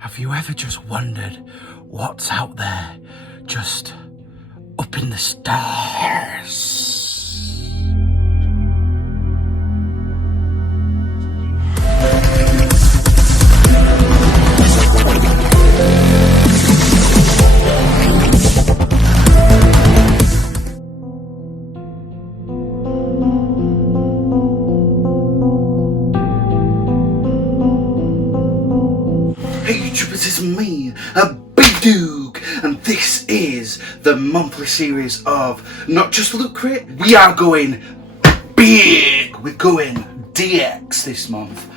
Have you ever just wondered what's out there, just up in the stars? Hey YouTubers, it's me, BeevDawg, and this is the monthly series of not just Loot Crate, we are going big, we're going DX this month.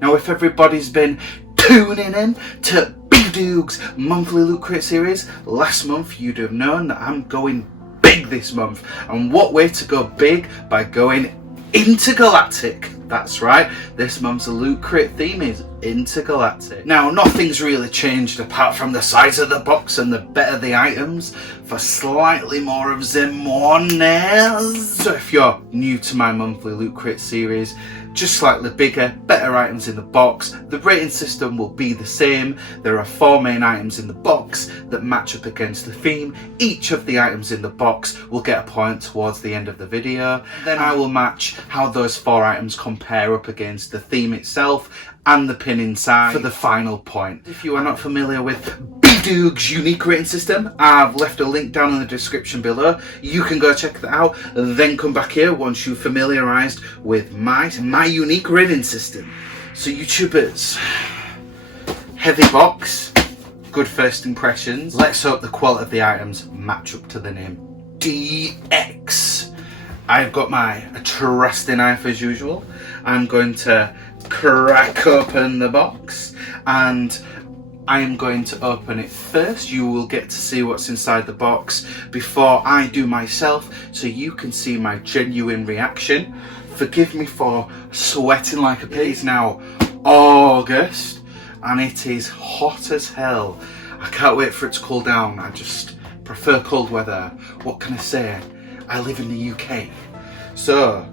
Now if everybody's been tuning in to BeevDawg's monthly Loot Crate series, last month you'd have known that I'm going big this month. And what way to go big? By going Intergalactic. That's right, this month's Loot Crate theme is Intergalactic. Now, nothing's really changed apart from the size of the box and the better the items for slightly more of them mones. So if you're new to my monthly Loot Crate series, just slightly bigger, better items in the box. The rating system will be the same. There are 4 main items in the box that match up against the theme. Each of the items in the box will get a point towards the end of the video. Then I will match how those 4 items compare up against the theme itself and the pin inside for the final point. If you are not familiar with BeevDawg's unique rating system, I've left a link down in the description below. You can go check that out, then come back here once you're familiarised with my unique rating system. So YouTubers, heavy box, good first impressions. Let's hope the quality of the items match up to the name. DX. I've got my trusty knife as usual. I'm going to crack open the box and I am going to open it first. You will get to see what's inside the box before I do myself, so you can see my genuine reaction. Forgive me for sweating like a pig. It is now August and it is hot as hell. I can't wait for it to cool down. I just prefer cold weather. What can I say? I live in the UK. So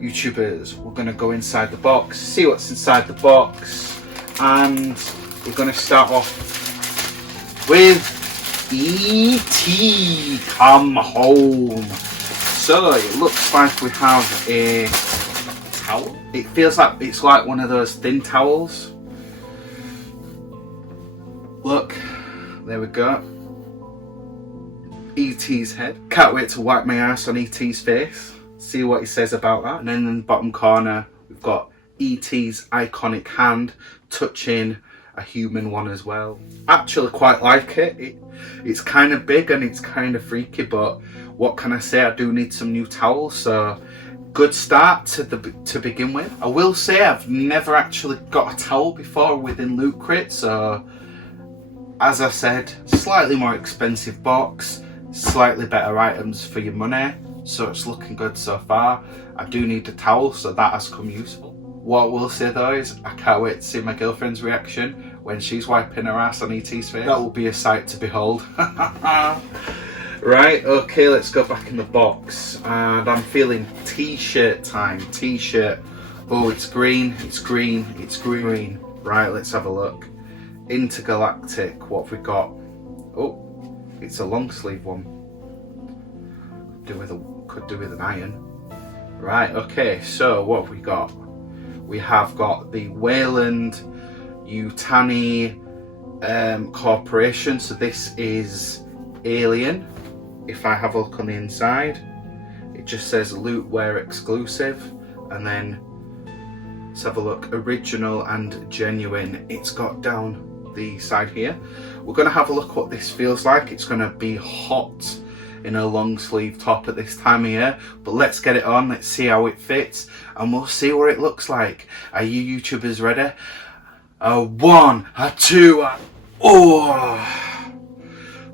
YouTubers, we're going to go inside the box, see what's inside the box, and we're going to start off with E.T. Come Home. So it looks like we have a towel. It feels like it's like one of those thin towels. Look, there we go. E.T.'s head. Can't wait to wipe my ass on E.T.'s face. See what he says about that. And then in the bottom corner we've got E.T.'s iconic hand touching a human one as well. Actually quite like it. It's kind of big and it's kind of freaky, but what can I say, I do need some new towels, so good start to begin with. I will say I've never actually got a towel before within Loot Crate, so as I said, slightly more expensive box, slightly better items for your money. So it's looking good so far. I do need a towel, so that has come useful. What I will say though is I can't wait to see my girlfriend's reaction when she's wiping her ass on E.T.'s face. That will be a sight to behold. Right, okay, let's go back in the box. And I'm feeling t-shirt time. T-shirt. Oh, it's green, it's green, it's green. Right, let's have a look. Intergalactic, what have we got? Oh, it's a long sleeve one. Could do with an iron. Right, okay, so what have we got? We have got the Wayland Yutani Corporation. So this is Alien. If I have a look on the inside, it just says Lootwear exclusive, and then let's have a look, original and genuine. It's got down the side here. We're going to have a look what this feels like. It's going to be hot in a long sleeve top at this time of year, but let's get it on, let's see how it fits, and we'll see what it looks like. Are you YouTubers ready? A 1, a 2, oh!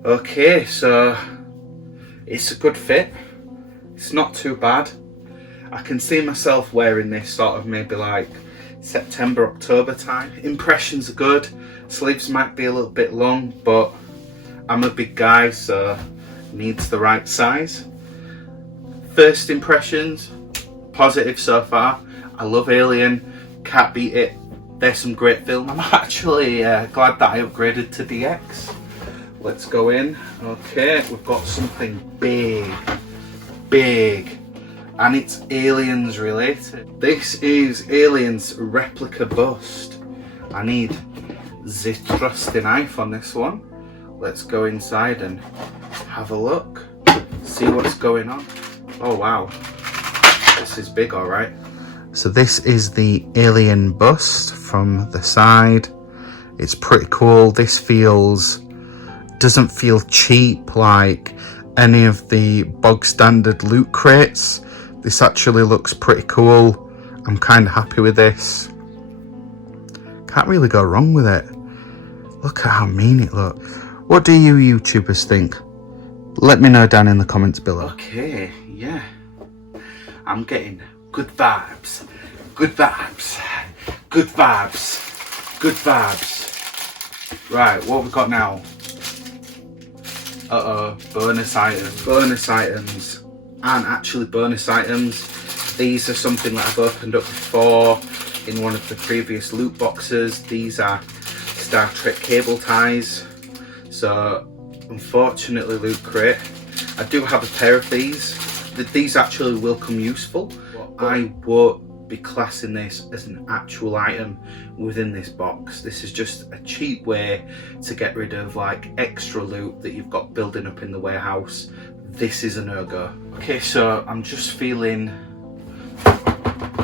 Okay, so it's a good fit, it's not too bad. I can see myself wearing this sort of maybe like September, October time. Impressions are good, sleeves might be a little bit long, but I'm a big guy, so needs the right size. First impressions, positive so far. I love Alien, can't beat it. there's some great film. I'm actually glad that I upgraded to DX. Let's go in. Okay, we've got something big, and it's Aliens related. This is Aliens replica bust. I need the trusty knife on this one. Let's go inside and have a look, see what's going on. Oh wow, this is big, all right. So this is the alien bust from the side. It's pretty cool. This doesn't feel cheap like any of the bog standard loot crates. This actually looks pretty cool. I'm kind of happy with this. Can't really go wrong with it. Look at how mean it looks. What do you YouTubers think? Let me know down in the comments below. Okay, yeah. I'm getting good vibes. Good vibes. Good vibes. Good vibes. Right, what have we got now? Bonus items. Bonus items aren't actually bonus items. These are something that I've opened up before in one of the previous loot boxes. These are Star Trek cable ties. So unfortunately, loot crate, I do have a pair of these. These actually will come useful. I won't be classing this as an actual item within this box. This is just a cheap way to get rid of like extra loot that you've got building up in the warehouse. This is a no-go. Okay, so I'm just feeling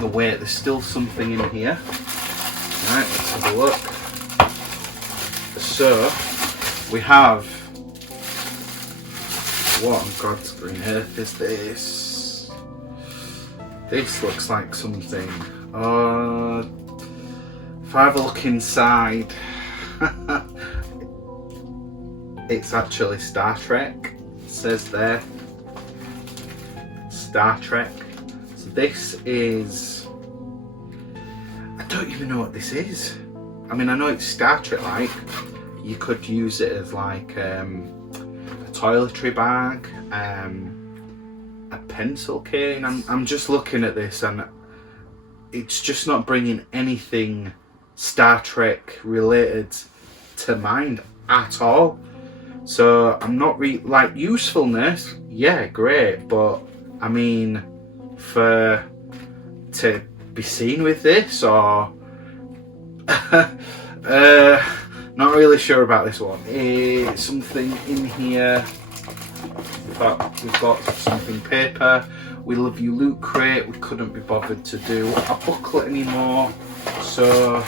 the weight. There's still something in here. Right, let's have a look. So we have, what on God's green earth is this? This looks like something. If I have a look inside, it's actually Star Trek. It says there, Star Trek. So this is, I don't even know what this is. I mean, I know it's Star Trek like. You could use it as like a toiletry bag, a pencil cane. I'm just looking at this and it's just not bringing anything Star Trek related to mind at all. So I'm not like usefulness, yeah, great, but I mean, to be seen with this or not really sure about this one. Something in here. We've got something paper. We love you loot crate. We couldn't be bothered to do a booklet anymore. So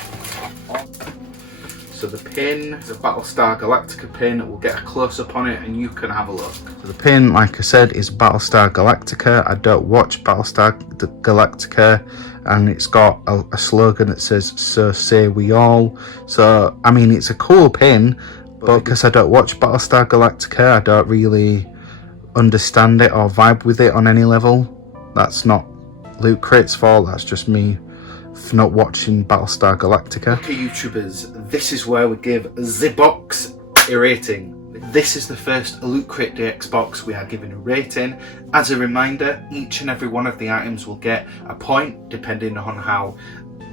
the pin is a Battlestar Galactica pin. We'll get a close up on it and you can have a look. So the pin, like I said, is Battlestar Galactica. I don't watch Battlestar Galactica, and it's got a slogan that says, "So say we all." So I mean, it's a cool pin, but because I don't watch Battlestar Galactica, I don't really understand it or vibe with it on any level. That's not Loot Crate's fault, that's just me for not watching Battlestar Galactica. Okay YouTubers, this is where we give the box a rating. This is the first Loot Crate DX box we are giving a rating. As a reminder, each and every one of the items will get a point depending on how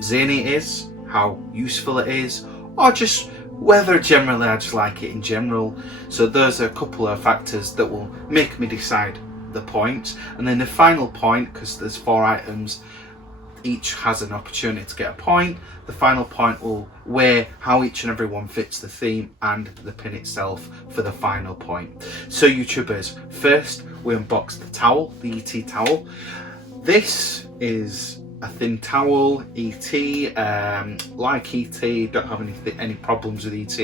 zany it is, how useful it is, or just whether generally I just like it in general. So those are a couple of factors that will make me decide the points. And then the final point, because there's 4 items, each has an opportunity to get a point. The final point will weigh how each and every one fits the theme and the pin itself for the final point. So YouTubers, first we unbox the towel, the ET towel. This is a thin towel, ET, like ET, don't have any problems with ET.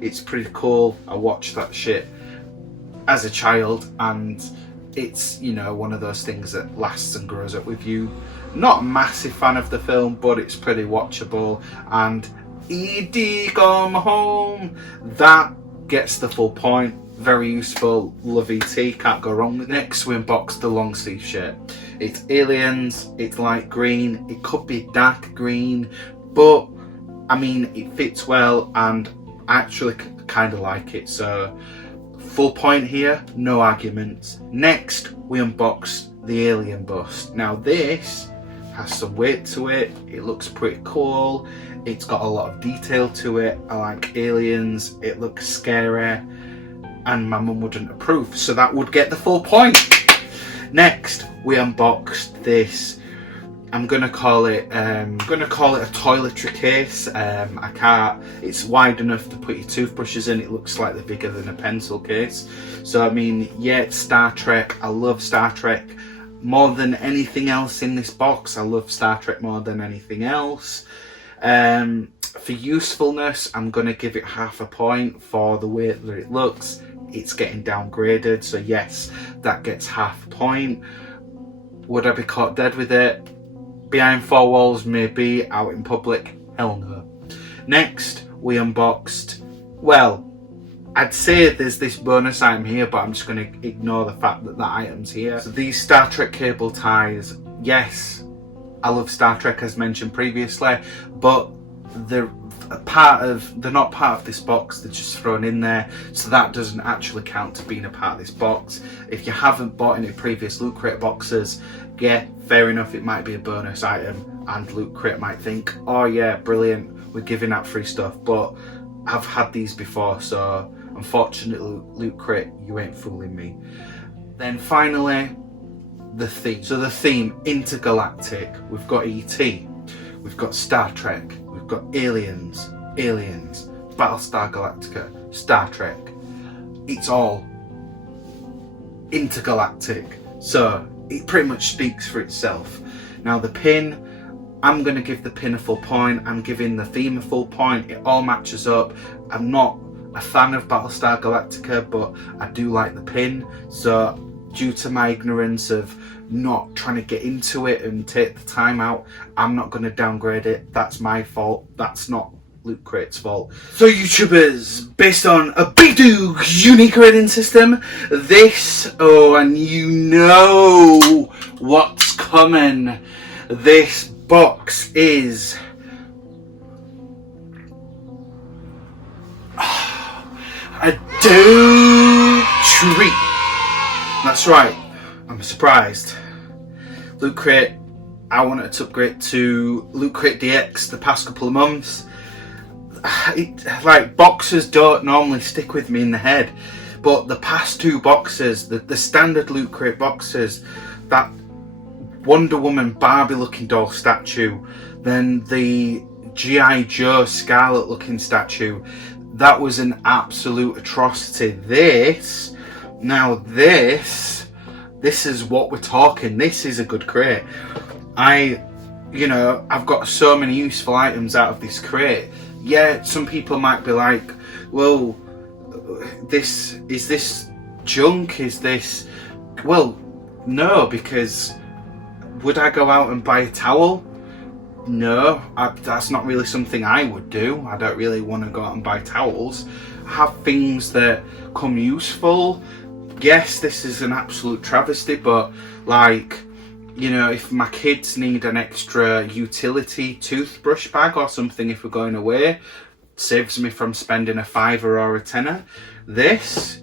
It's pretty cool. I watched that shit as a child and it's, you know, one of those things that lasts and grows up with you. Not a massive fan of the film, but it's pretty watchable. And ED come home, that gets the full point. Very useful, love ET, can't go wrong with it. Next we unbox the long sleeve shirt. It's Aliens, it's light green, it could be dark green, but I mean it fits well and I actually kind of like it, so full point here, no arguments. Next we unbox the alien bust. Now this has some weight to it, it looks pretty cool. It's got a lot of detail to it. I like aliens. It looks scary, and my mum wouldn't approve, so that would get the full point. Next, we unboxed this. I'm gonna call it a toiletry case. I can't. It's wide enough to put your toothbrushes in. It looks slightly bigger than a pencil case. So I mean, yeah, it's Star Trek. I love Star Trek more than anything else in this box. I love Star Trek more than anything else. For usefulness, I'm gonna give it half a point. For the way that it looks, it's getting downgraded. So yes, that gets half a point. Would I be caught dead with it? Behind four walls, maybe. Out in public, hell no. Next, we unboxed, well, I'd say there's this bonus item here, but I'm just going to ignore the fact that that item's here. So these Star Trek cable ties, yes, I love Star Trek as mentioned previously, but they're not part of this box. They're just thrown in there, so that doesn't actually count to being a part of this box. If you haven't bought any previous Loot Crate boxes, yeah, fair enough, it might be a bonus item, and Loot Crate might think, oh yeah, brilliant, we're giving out free stuff, but I've had these before, so unfortunately, Loot Crate, you ain't fooling me. Then finally, the theme. So the theme, Intergalactic. We've got ET, we've got Star Trek, we've got aliens, Battlestar Galactica, Star Trek. It's all intergalactic. So it pretty much speaks for itself. Now the pin, I'm going to give the pin a full point. I'm giving the theme a full point. It all matches up. I'm not a fan of Battlestar Galactica, but I do like the pin. So due to my ignorance of not trying to get into it and take the time out, I'm not going to downgrade it. That's my fault. That's not Loot Crate's fault. So YouTubers, based on a BeevDawg unique rating system, this, oh, and you know what's coming. This box is a dope treat. That's right, I'm surprised. Loot Crate, I wanted to upgrade to Loot Crate DX the past couple of months. Like, boxes don't normally stick with me in the head, but the past two boxes, the standard Loot Crate boxes, that Wonder Woman Barbie looking doll statue, then the G.I. Joe Scarlet looking statue, that was an absolute atrocity. This is what we're talking. This is a good crate. I've got so many useful items out of this crate. Yeah, some people might be like, well, is this junk? Is this... Well, no, because would I go out and buy a towel? No, that's not really something I would do. I don't really want to go out and buy towels. I have things that come useful. Yes, this is an absolute travesty, but like, if my kids need an extra utility toothbrush bag or something if we're going away, saves me from spending a £5 or a £10. This,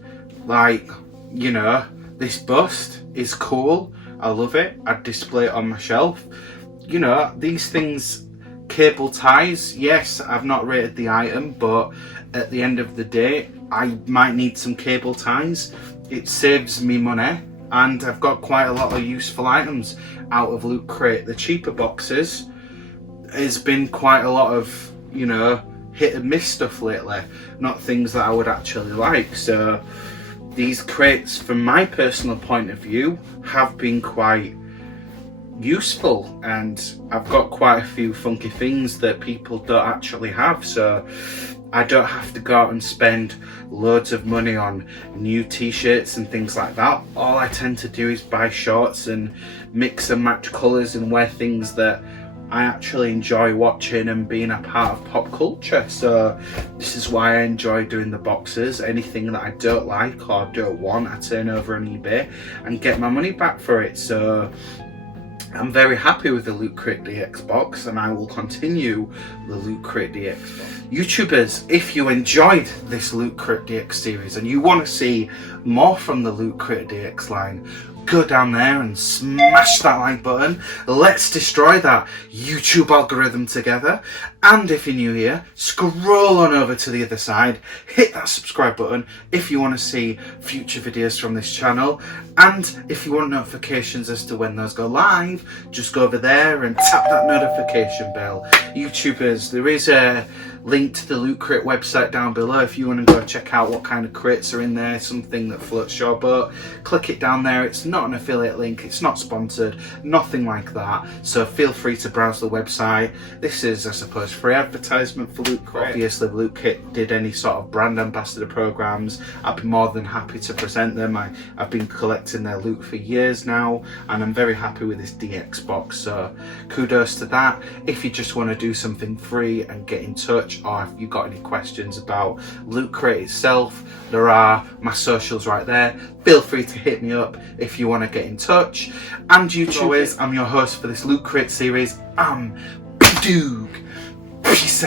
this bust is cool. I love it. I'd display it on my shelf. These things, cable ties, yes, I've not rated the item, but at the end of the day, I might need some cable ties. It saves me money, and I've got quite a lot of useful items out of Loot Crate. The cheaper boxes has been quite a lot of, hit and miss stuff lately, not things that I would actually like. So these crates, from my personal point of view, have been quite useful, and I've got quite a few funky things that people don't actually have, so I don't have to go out and spend loads of money on new t-shirts and things like that. All I tend to do is buy shorts and mix and match colours and wear things that I actually enjoy watching and being a part of pop culture. So this is why I enjoy doing the boxes. Anything that I don't like or don't want, I turn over on eBay and get my money back for it. So I'm very happy with the Loot Crate DX box, and I will continue the Loot Crate DX box. YouTubers, if you enjoyed this Loot Crate DX series and you want to see more from the Loot Crate DX line, go down there and smash that like button. Let's destroy that YouTube algorithm together. And if you're new here, scroll on over to the other side, hit that subscribe button if you want to see future videos from this channel. And if you want notifications as to when those go live, just go over there and tap that notification bell. YouTubers, there is a link to the Loot Crate website down below if you want to go check out what kind of crates are in there, something that floats your boat. Click it down there. It's not an affiliate link, it's not sponsored, nothing like that, so feel free to browse the website. This is, I suppose, free advertisement for Loot Crate. Obviously, if Loot Crate did any sort of brand ambassador programs, I'd be more than happy to present them. I've been collecting their loot for years now, and I'm very happy with this DX box, so kudos to that. If you just want to do something free and get in touch, or if you've got any questions about Loot Crate itself, there are my socials right there. Feel free to hit me up if you want to get in touch. And YouTubers, I'm your host for this Loot Crate series. I'm BeevDawg. Peace out.